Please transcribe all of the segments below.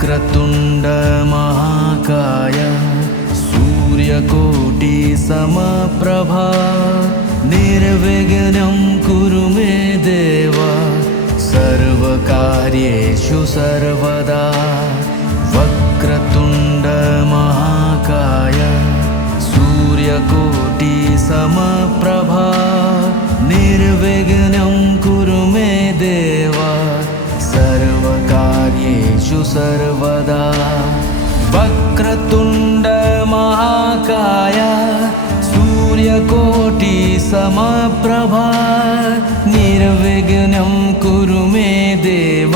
वक्रतुण्ड महाकाय सूर्यकोटि समप्रभा निर्विघ्नं कुरु मे देव सर्वकार्येषु सर्वदा। वक्रतुण्ड महाकाय सूर्यकोटि समप्रभा निर्विघ्नं कुरु मे देव सर्वकार्येषु सर्वदा। वक्रतुण्ड महाकाय सूर्यकोटि समप्रभा निर्विघ्नं कुरु मे देव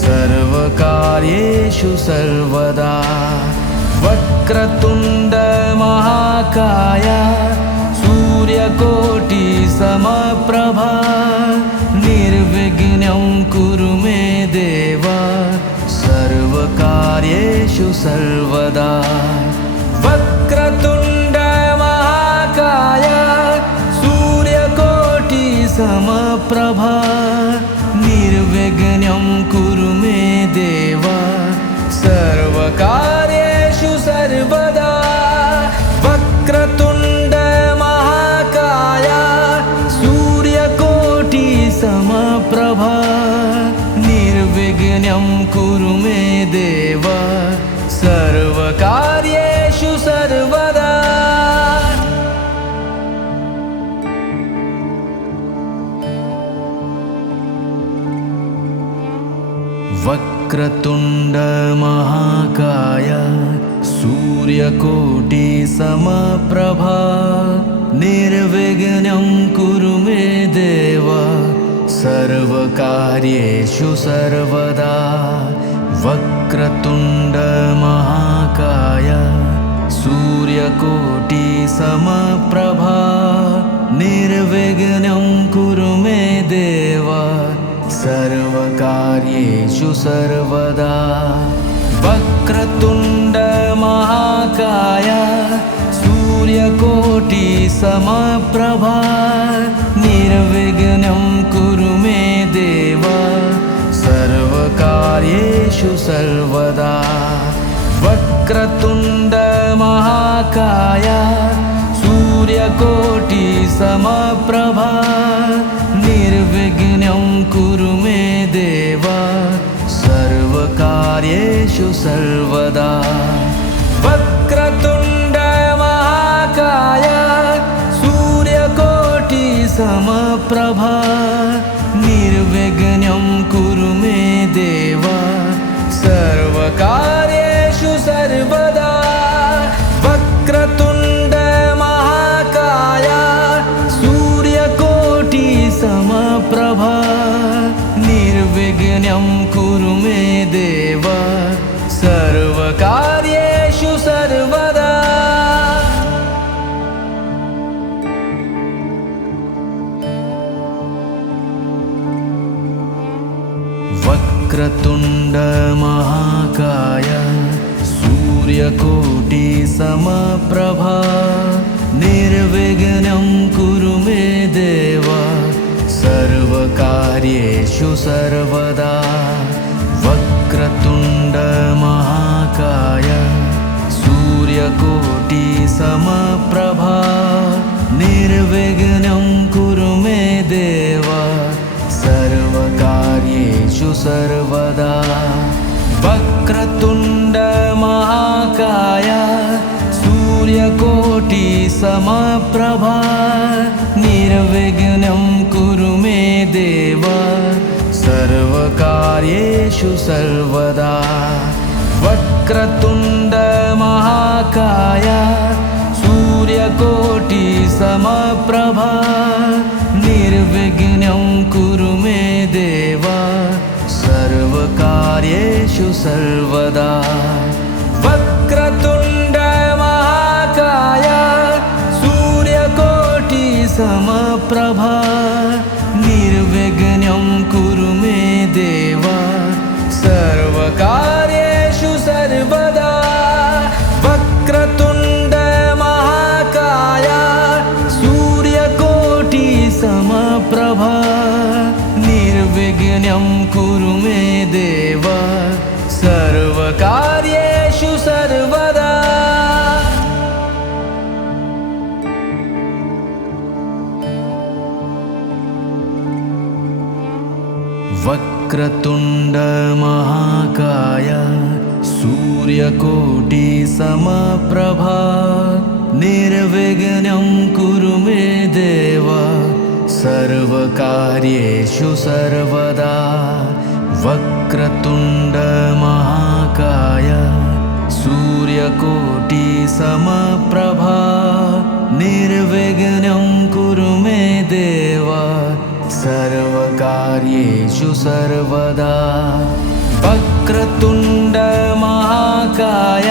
सर्वकार्येषु सर्वदा। वक्रतुण्ड महाकाय सूर्यकोटि समप्रभा निर्विघ्नं कुरु मे देव सर्वकार्येषु सर्वदा। वक्रतुण्ड महाकाय सूर्यकोटि समप्रभा निर्विघ्नं कुरु मे देव सर्वकार्येषु सर्वदा। वक्रतुण्ड महाकाय सूर्यकोटि समप्रभा निर्विघ्नं कुरु मे देव सर्वकार्येषु सर्वदा। वक्रतुण्ड महाकाय सूर्यकोटि समप्रभा निर्विघ्नं कुरु मे देव सर्वकार्येषु सर्वदा। वक्रतुण्ड महाकाय सूर्यकोटि समप्रभा निर्विघ्नं कुरु मे देव सर्वकार्येषु सर्वदा। वक्रतुण्ड महाकाय सूर्यकोटि समप्रभा निर्विघ्नं कुरु मे देव सर्वकार्येषु सर्वदा। वक्रतुण्ड महाकाय सूर्यकोटि समप्रभा निर्विघ्नं कुरु मे देव सर्वकार्येषु सर्वदा। वक्रतुण्ड महाकाय सूर्यकोटि समप्रभा निर्विघ्नं कुरु मे देव सर्वकार्येषु सर्वदा। वक्रतुण्ड महाकाय सूर्यकोटि समप्रभा निर्विघ्नं कुरु मे देव सर्वकार्येषु सर्वदा। वक्रतुण्ड महाकाय सूर्यकोटि समप्रभा निर्विघ्नं कुरु मे देव सर्वकार्येषु सर्वदा। वक्रतुण्ड महाकाय सूर्यकोटि समप्रभा निर्विघ्नं कुरु मे देव सर्वकार्येषु सर्वदा। वक्रतुण्ड महाकाय सूर्यकोटि समप्रभा निर्विघ्नं कुरु मे देव सर्वकार्येषु सर्वदा। वक्रतुण्ड महाकाय सूर्यकोटि समप्रभा निर्विघ्नं कुरु मे देव सर्वकार्येषु सर्वदा। वक्रतुण्ड महाकाय सूर्यकोटि समप्रभा निर्विघ्नं कुरु मे देव सर्वकार्येषु सर्वदा। वक्रतुण्ड महाकाय सूर्यकोटि समप्रभा निर्विघ्नं कुरु मे देव सर्व वक्रतुण्ड महाकाय सूर्यकोटि समप्रभा निर्विघ्नं कुरु मे देव सर्वकार्येषु सर्वदा। वक्रतुण्ड महाकाय सूर्यकोटि समप्रभा निर्विघ्नं कुरु मे देव सर्वकार्येषु सर्वदा। वक्रतुण्ड महाकाय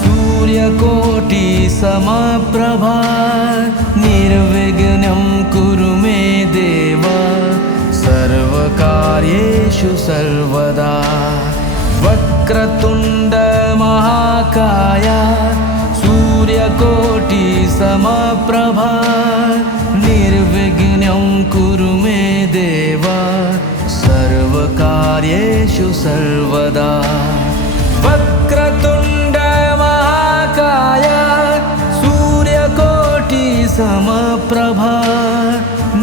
सूर्यकोटि समप्रभा निर्विघ्नं कुरु मे देव सर्वकार्येषु सर्वदा। वक्रतुण्ड महाकाय सूर्यकोटि समप्रभा निर्विघ्नं कुरु मे देव सर्वकार्येषु सर्वदा। वक्रतुण्ड महाकाय सूर्यकोटि समप्रभा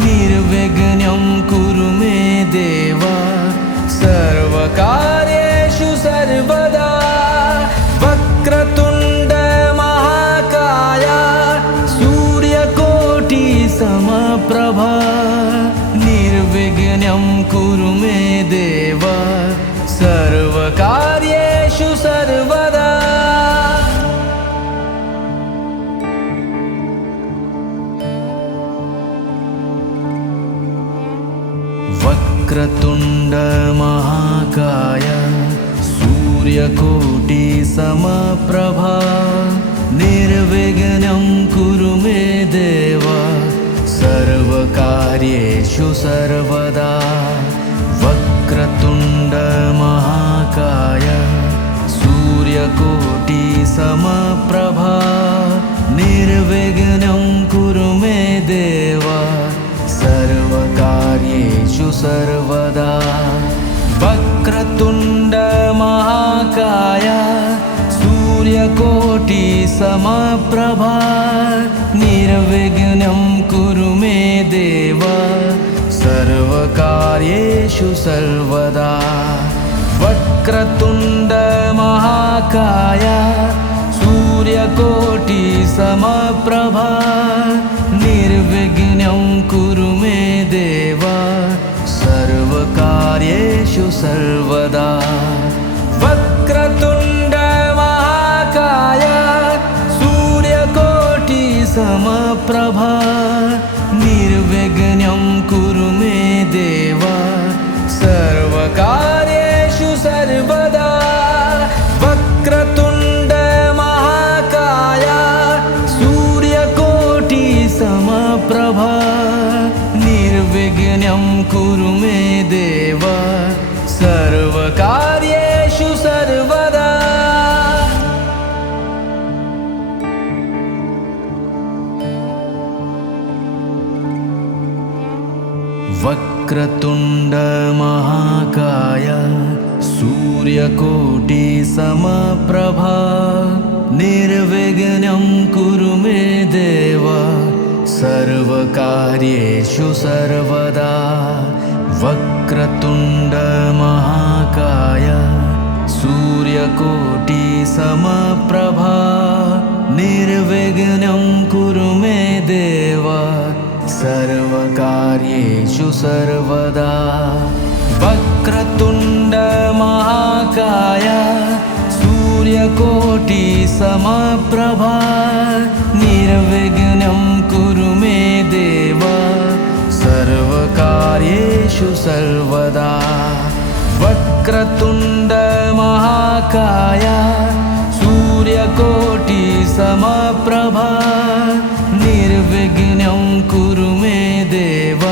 निर्विघ्नं कुरु मे देव सर्वकार्येषु सर्वदा। वक्रतुण्ड महाकाय सूर्यकोटि समप्रभा निर्विघ्नं कुरु मे देव सर्वकार्येषु सर्वदा। वक्रतुण्ड महाकाय सूर्यकोटि समप्रभा निर्विघ्नं कुरु मे देव सर्वकार्येषु सर्वदा। वक्रतुण्ड महाकाय सूर्यकोटि समप्रभा निर्विघ्नं कुरु मे देव सर्वकार्येषु सर्वदा। वक्रतुण्ड महाकाय सूर्यकोटि समप्रभा निर्विघ्नं कुरु मे देव सर्वकार्येषु सर्वदा। वक्रतुण्ड महाकाय सूर्यकोटि समप्रभा निर्विघ्नं कुरु मे देव सर्वकार्येषु सर्वदा। वक्रतुण्ड महाकाय सूर्यकोटि समप्रभा निर्विघ्नं कुरु मे देव सर्वकार्येषु सर्वदा। वक्रतुण्ड महाकाय सूर्यकोटि समप्रभा निर्विघ्नं कुरु मे देव सर्वकार्येषु सर्वदा। वक्रतुण्ड महाकाय सूर्यकोटि समप्रभा निर्विघ्नं कुरु मे देव सर्वकार्येषु सर्वदा। वक्रतुण्ड महाकाय सूर्यकोटि समप्रभा निर्विघ्नं कुरु मे देव सर्वकार्येषु सर्वदा। वक्रतुण्ड महाकाय सूर्यकोटि समप्रभा निर्विघ्नं कुरु मे देव सर्वकार्येषु सर्वदा। वक्रतुण्ड महाकाय सूर्यकोटि समप्रभा निर्विघ्नं कुरु मे देव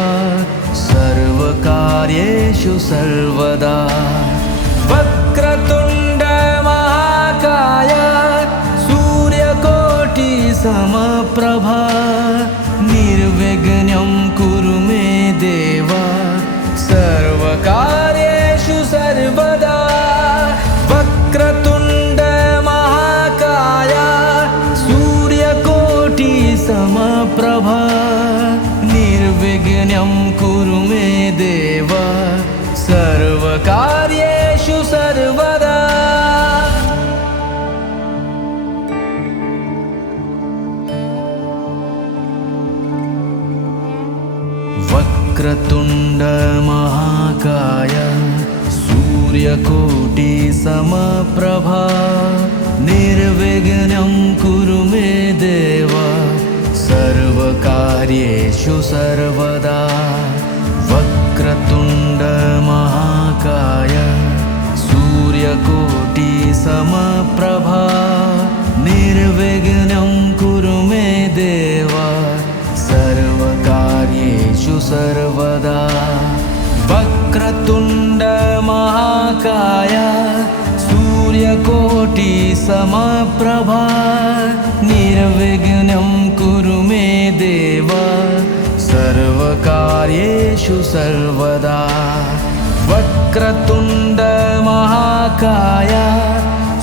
सर्वकार्येषु सर्वदा। वक्रतुण्ड महाकाय सूर्यकोटि समप्रभा निर्विघ्नं कुरु मे देव सर्वकार्येषु सर्वदा। वक्रतुण्ड महाकाय सूर्यकोटि समप्रभा निर्विघ्नं कुरु मे देव सर्वकार्येषु सर्वदा। वक्रतुण्ड महाकाय सूर्यकोटि समप्रभा निर्विघ्नं कुरु मे देव सर्वकार्येषु सर्वदा। वक्रतुण्ड महाकाय सूर्यकोटि समप्रभा निर्विघ्नं कुरु मे देव सर्वकार्येषु सर्वदा। वक्रतुण्ड महाकाय सूर्यकोटि समप्रभा निर्विघ्नं कुरु मे देव सर्वकार्येषु सर्वदा। वक्रतुण्ड महाकाय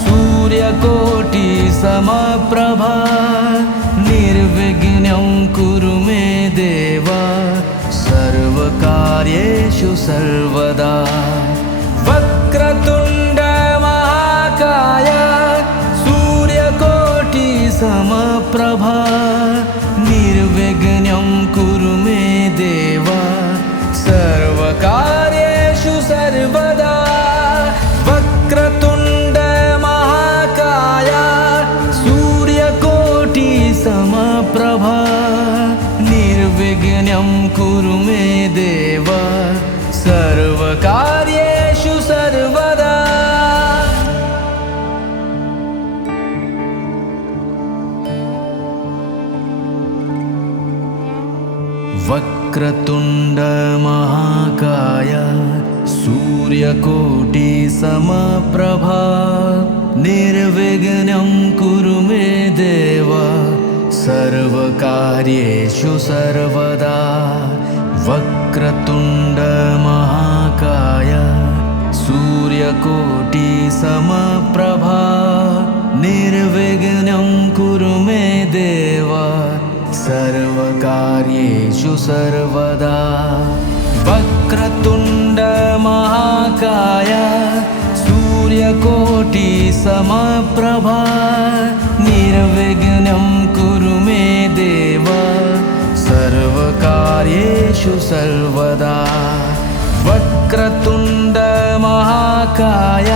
सूर्यकोटि समप्रभा निर्विघ्नं कुरु मे देव सर्वकार्येषु सर्वदा। वक्रतुण्ड महाकाय सूर्यकोटि समप्रभा निर्विघ्नं कुरु मे देव सर्वकार्येषु सर्वदा। वक्रतुण्ड महाकाय सूर्यकोटि समप्रभा निर्विघ्नं कुरु मे देव सर्वकार्येषु सर्वदा। वक्रतुण्ड महाकाय सूर्यकोटि समप्रभा निर्विघ्नं कुरु मे देव सर्वकार्येषु सर्वदा। वक्रतुण्ड महाकाय सूर्यकोटि समप्रभा निर्विघ्नं कुरु मे देव सर्वकार्येषु सर्वदा। वक्रतुण्ड महाकाय सूर्यकोटि समप्रभा निर्विघ्नं कुरु मे देव सर्वकार्येषु सर्वदा। वक्रतुण्ड महाकाय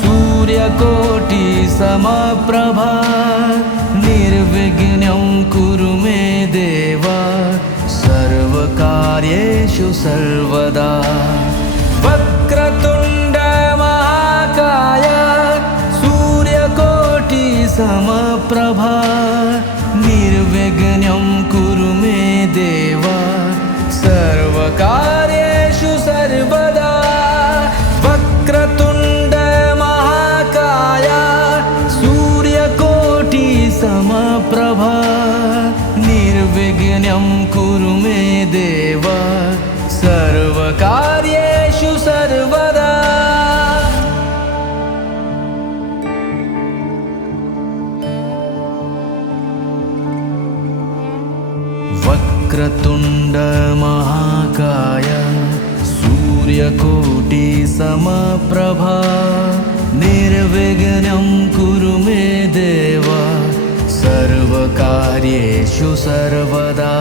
सूर्यकोटि समप्रभा निर्विघ्नं कुरु मे देव सर्वकार्येषु सर्वदा। वक्रतुण्ड महाकाय सूर्यकोटि समप्रभा निर्विघ्नं कुरु मे देव सर्वकार्येषु सर्वदा। वक्रतुण्ड महाकाय सूर्यकोटि समप्रभा निर्विघ्नं कुरु मे देव सर्वकार्येषु सर्वदा। वक्रतुण्ड महाकाय सूर्यकोटि समप्रभा निर्विघ्नं कुरु मे देव सर्वकार्येषु सर्वदा।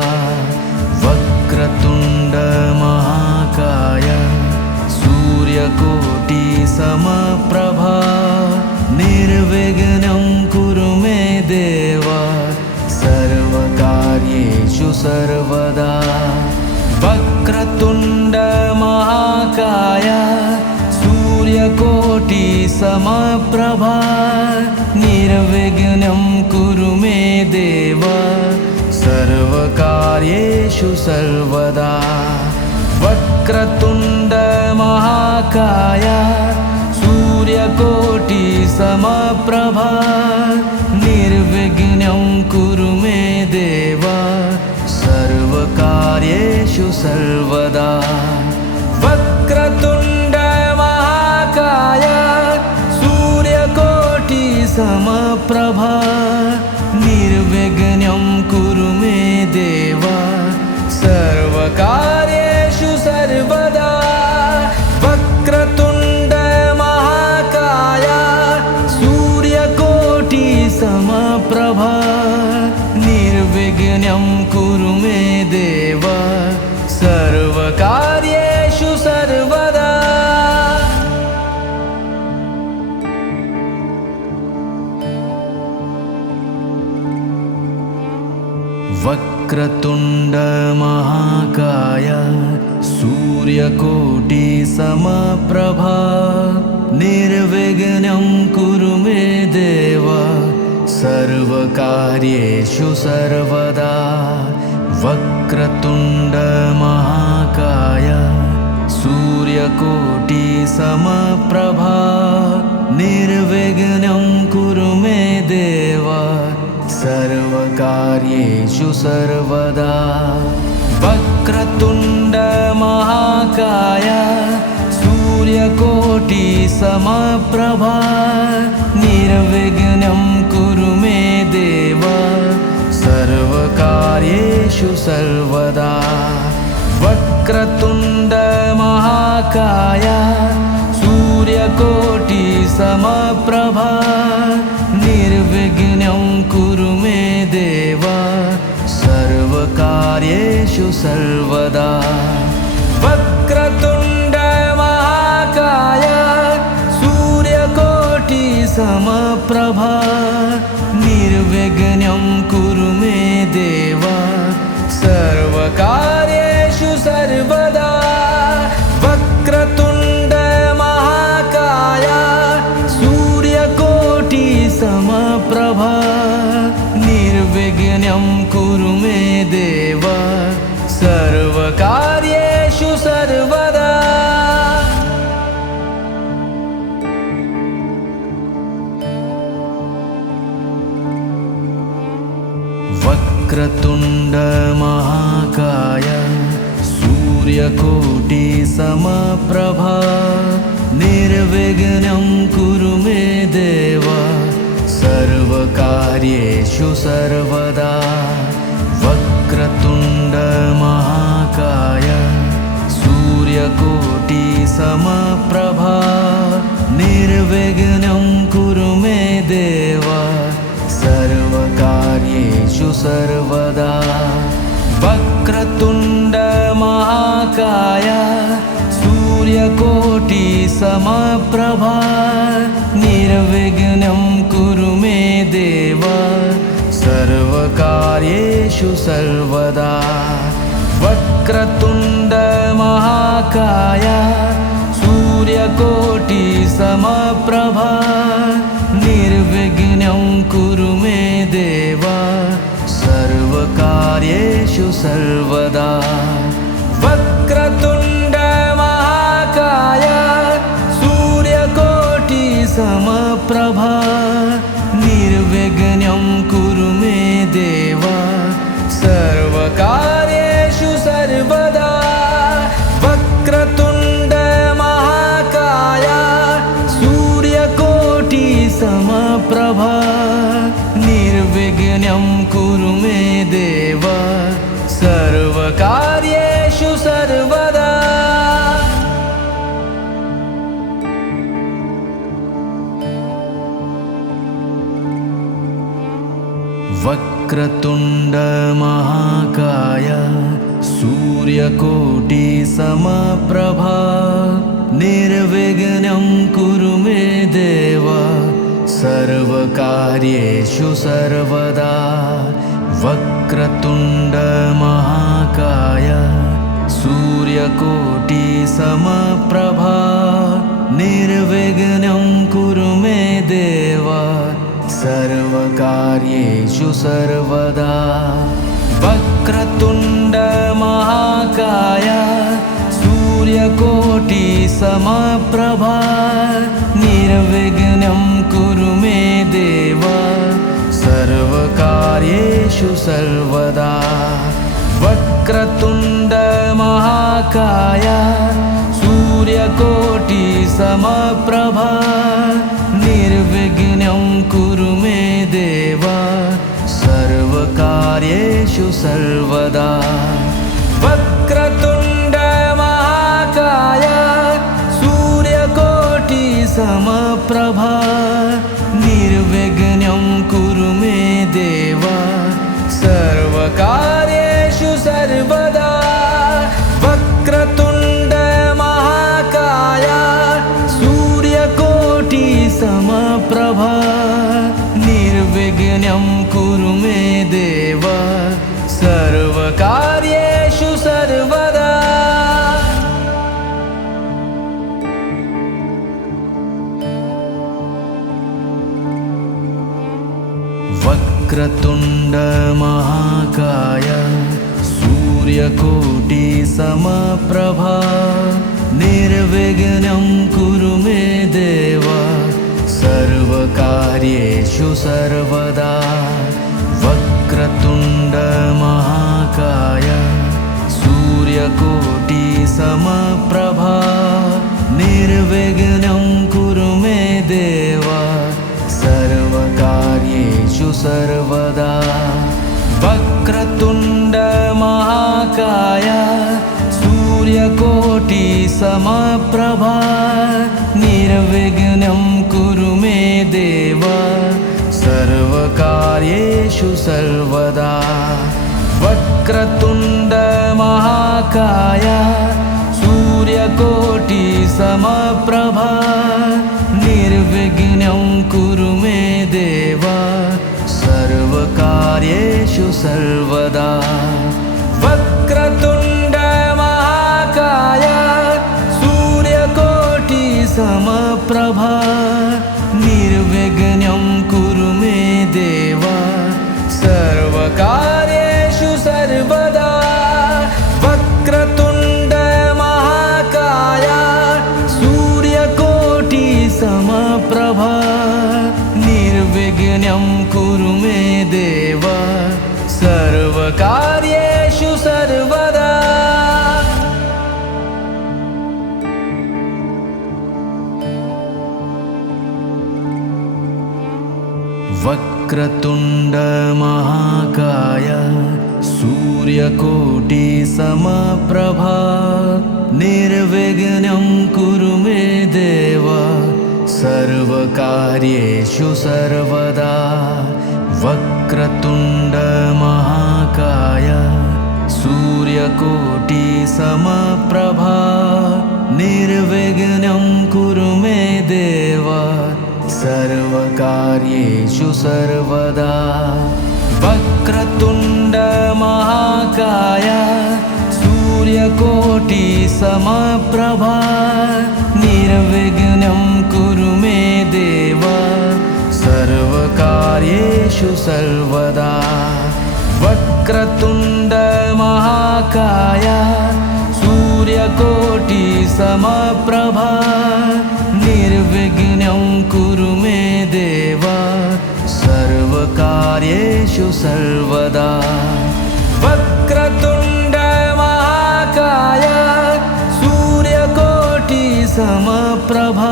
वक्रतुण्ड महाकाय सूर्यकोटि समप्रभा निर्विघ्नं कुरु मे देव सर्वकार्येषु सर्वदा। वक्रतुण्ड महाकाय सूर्यकोटि समप्रभा निर्विघ्नं कुरु मे देव सर्वकार्येषु सर्वदा। वक्रतुण्ड महाकाय सूर्यकोटि समप्रभा निर्विघ्नं कुरु मे देव सर्वकार्येषु सर्वदा। वक्रतुण्ड महाकाय सूर्यकोटि समप्रभा निर्विघ्नं कुरु मे देव सर्वकार्येषु सर्वदा। कुरु मे देव सर्वकार्येषु सर्वदा। वक्रतुण्ड महाकाय सूर्यकोटि समप्रभा निर्विघ्नं कुरु मे देव सर्वकार्येषु सर्वदा। वक्रतुण्ड महाकाय सूर्यकोटि समप्रभा निर्विघ्नं कुरु मे देव सर्वकार्येषु सर्वदा। वक्रतुण्ड महाकाय सूर्यकोटि समप्रभा निर्विघ्नं कुरु मे देव सर्वकार्येषु सर्वदा। वक्रतुण्ड महाकाय सूर्यकोटि समप्रभा निर्विघ्नं कुरु मे देव सर्वकार्येषु सर्वदा। वक्रतुण्ड महाकाय सूर्यकोटि समप्रभा निर्विघ्नं कुरु मे देव सर्वकार्येषु सर्वदा। वक्रतुण्ड महाकाय सूर्यकोटि समप्रभा निर्विघ्नं कुरु मे देव सर्वकार्येषु सर्वदा। वक्रतुण्ड महाकाय सूर्यकोटि समप्रभा निर्विघ्नं कुरु मे देव सर्वकार्येषु सर्वदा। वक्रतुण्ड महाकाय सूर्यकोटि समप्रभा निर्विघ्नं कुरु मे देव सर्वकार्येषु सर्वदा। वक्रतुण्ड महाकाय सूर्यकोटि समप्रभा निर्विघ्नं कुरु मे देव सर्वकार्येषु सर्वदा। वक्रतुण्ड महाकाय सूर्यकोटि समप्रभा निर्विघ्नं कुरु मे देव सर्वकार्येषु सर्वदा। वक्रतुण्ड महाकाय सूर्यकोटि समप्रभा निर्विघ्नं कुरु मे देव सर्वकार्येषु सर्वदा। वक्रतुण्ड महाकाय सूर्यकोटि समप्रभा निर्विघ्नं कुरु मे देव सर्वकार्येषु सर्वदा। वक्रतुण्ड महाकाय सूर्यकोटि समप्रभा निर्विघ्नं कुरु मे देव सर्वकार्येषु सर्वदा। वक्रतुण्ड महाकाय सूर्यकोटि समप्रभा निर्विघ्नं कुरु मे देव सर्वकार्येषु सर्वदा। वक्रतुण्ड महाकाय सूर्यकोटि समप्रभा निर्विघ्नं कुरु मे देव सर्वकार्येषु सर्वदा। वक्रतुण्ड महाकाय सूर्यकोटि समप्रभा निर्विघ्नं कुरु मे देव सर्वकार्येषु सर्वदा। वक्रतुण्ड महाकाय सूर्यकोटि समप्रभा निर्विघ्नं कुरु मे देव सर्वकार्ये सर्वकार्येषु सर्वदा वक्रतुण्ड महाकाय सूर्यकोटि समप्रभा निर्विघ्नं कुरु मे देव सर्वकार्येषु सर्वदा वक्रतुण्ड महाकाय सूर्यकोटि समप्रभा निर्विघ्नं कुरु मे देव सर्वकार्येषु सर्वदा वक्रतुण्ड महाकाय सूर्यकोटि समप्रभा निर्विघ्नं कुरु मे देव सर्वकार्येषु सर्वदा वक्रतुण्ड महाकाय सूर्यकोटि समप्रभा निर्विघ्नं कुरु मे देव सर्वकार्येषु सर्वदा वक्रतुण्ड महाकाय सूर्यकोटि समप्रभा निर्विघ्नं कुरु मे देव सर्वकार्येषु सर्वदा वक्रतुण्ड महाकाय सूर्यकोटि समप्रभा निर्विघ्नं कुरु मे देव सर्वकार्येषु सर्वदा वक्रतुण्ड महाकाय सूर्यकोटि समप्रभा निर्विघ्नं कुरु मे देव सर्वकार्येषु सर्वदा वक्रतुण्ड महाकाय सूर्यकोटि समप्रभा निर्विघ्नं कुरु मे देव सर्वकार्येषु सर्वदा वक्रतुण्ड महाकाय सूर्यकोटि समप्रभा निर्विघ्नं कुरु मे देव सर्वकार्येषु सर्वदा वक्रतुण्ड महाकाय सूर्यकोटि समप्रभा निर्विघ्नं कुरु मे देव सर्वकार्येषु सर्वदा वक्रतुण्ड महाकाय सूर्यकोटि समप्रभा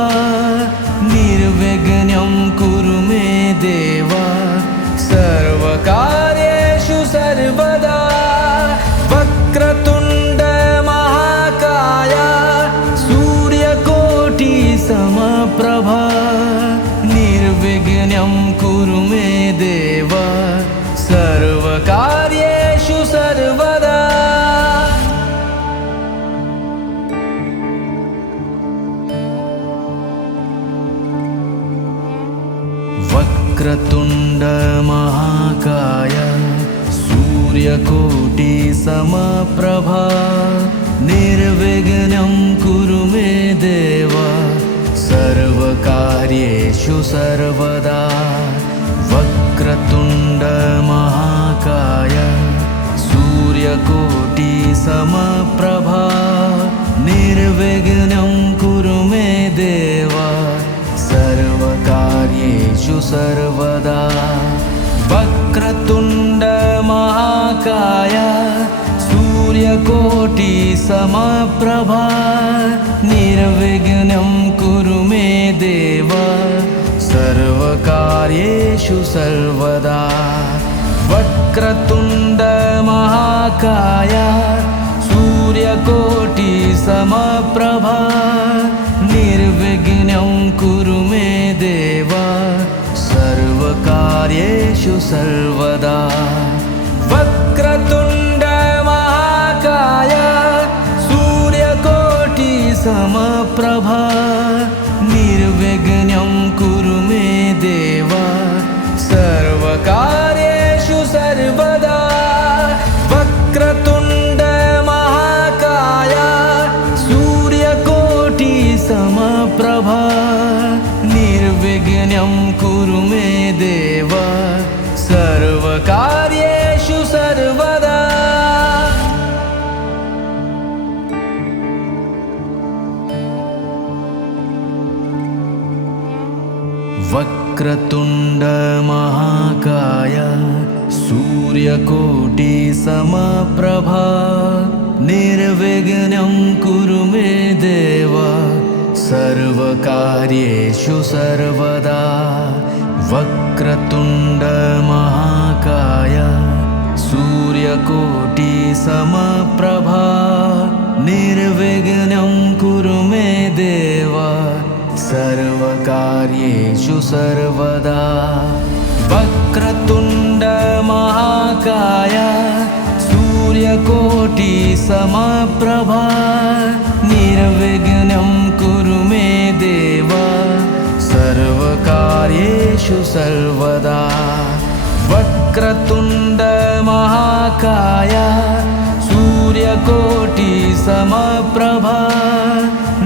निर्विघ्नं कुरु मे देव सर्वकार्येषु सर्वदा वक्रतुण्ड महाकाय सूर्यकोटि समप्रभा निर्विघ्नं कुरु मे देव सर्वकार्येषु सर्वदा वक्रतुण्ड महाकाय सूर्यकोटि समप्रभा निर्विघ्नं कुरु मे देव सर्वकार्येषु सर्वदा वक्रतुण्ड महाकाय सूर्यकोटि समप्रभा निर्विघ्नं कुरु मे देव सर्वकार्येषु सर्वदा वक्रतुण्ड महाकाय सूर्यकोटि समप्रभा निर्विघ्नं कुरु मे देव सर्वकार्येषु सर्वदा वक्रतुण्ड महाकाय सूर्यकोटि समप्रभा निर्विघ्नं कुरु मे देव सर्वकार्येषु सर्वदा वक्रतुण्ड महाकाय सूर्यकोटि समप्रभा निर्विघ्नं कुरु मे देव सर्वकार्येषु सर्वदा वक्रतुण्ड निर्विघ्नं कुरु मे देव सर्वकार्येषु सर्वदा। वक्रतुण्ड महाकाय सूर्यकोटि समप्रभा निर्विघ्नं कुरु मे देव सर्वकार्येषु सर्वदा। वक्रतुण्ड महाकाय सूर्यकोटि समप्रभा निर्विघ्नं कुरु मे देव सर्वकार्येषु सर्वदा। वक्रतुण्ड महाकाय सूर्यकोटि समप्रभा निर्विघ्नं कुरु मे देव सर्वकार्येषु सर्वदा। वक्रतुण्ड महाकाय सूर्यकोटि समप्रभा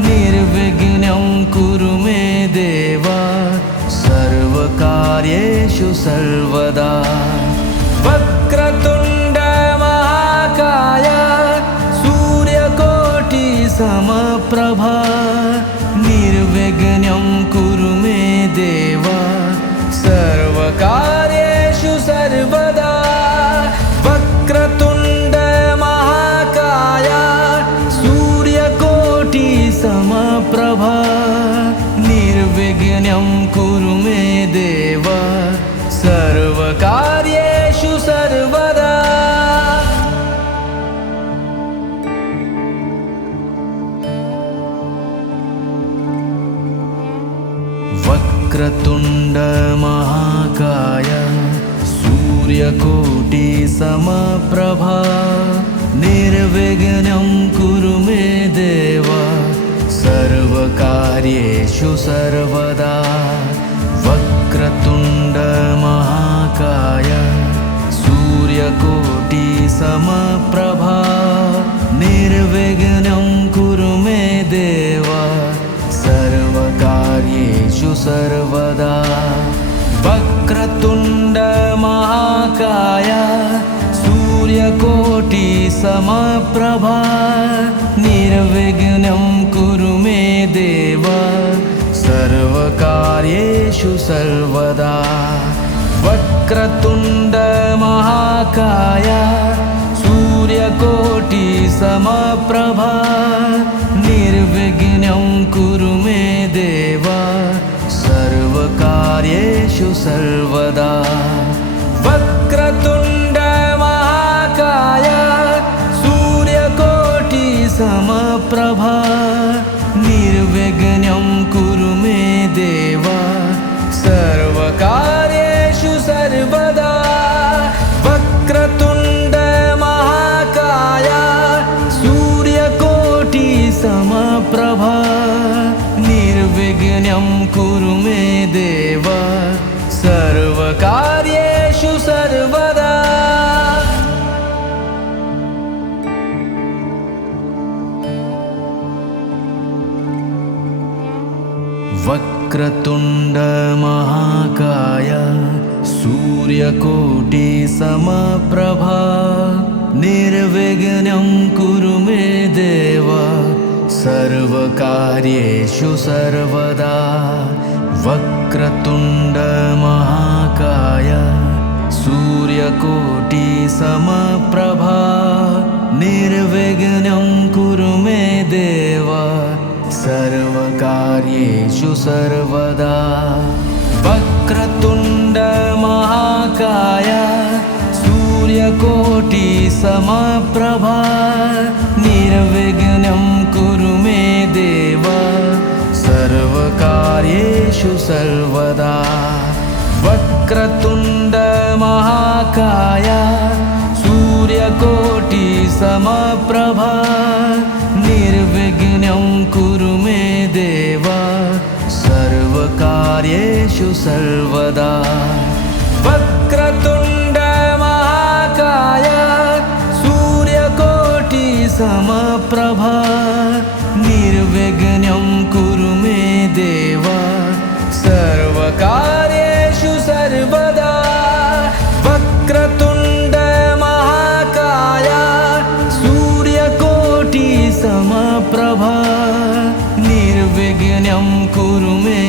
निर्विघ्नं कुरु मे देव सर्वकार्येषु सर्वदा। वक्रतुण्ड महाकाय सूर्यकोटि समप्रभा निर्विघ्नं कुरु मे देव सर्वकार्येषु सर्वदा। वक्रतुण्ड महाकाय सूर्यकोटि समप्रभा निर्विघ्नं कुरु मे देव सर्वकार्येषु सर्वदा। वक्रतुण्ड महाकाय सूर्यकोटि समप्रभा निर्विघ्नं कुरु मे देव सर्वकार्येषु सर्वदा। वक्रतुण्ड महाकाय सूर्यकोटि समप्रभा निर्विघ्नं कुरु मे देव सर्वकार्येषु सर्वदा। वक्रतुण्ड महाकाय सूर्यकोटि समप्रभा निर्विघ्नं कुरु मे देव सर्वकार्येषु सर्वदा। वक्रतुण्ड महाकाय सूर्यकोटि समप्रभा निर्विघ्नं कुरु मे देव सर्वकार्येषु सर्वदा। वक्रतुण्ड महाकाय सूर्यकोटि समप्रभा निर्विघ्नं कुरु मे देव सर्वकार्येषु सर्वदा। वक्रतुण्ड महाकाय सूर्यकोटि समप्रभा निर्विघ्नं कुरु मे देव सर्वकार्येषु सर्वदा। वक्रतुण्ड महाकाय सूर्यकोटि समप्रभा निर्विघ्नं कुरु मे देव सर्वकार्येषु सर्वदा। वक्रतुण्ड महाकाय सूर्यकोटि समप्रभा निर्विघ्नं कुरु मे देव सर्वकार्येषु सर्वदा। वक्रतुण्ड महाकाय सूर्यकोटि समप्रभा निर्विघ्नं कुरु मे देव सर्वकार्येषु सर्वदा। वक्रतुण्ड महाकाय सूर्यकोटि समप्रभा निर्विघ्नं कुरु मे देव सर्वकार्येषु सर्वदा। वक्रतुण्ड महाकाय सूर्यकोटि समप्रभा निर्विघ्नं कुरु मे देव सर्वकार्येषु कार्येषु सर्वदा वक्रतुण्ड महाकाय सूर्यकोटि समप्रभा निर्विघ्नं कुरु मे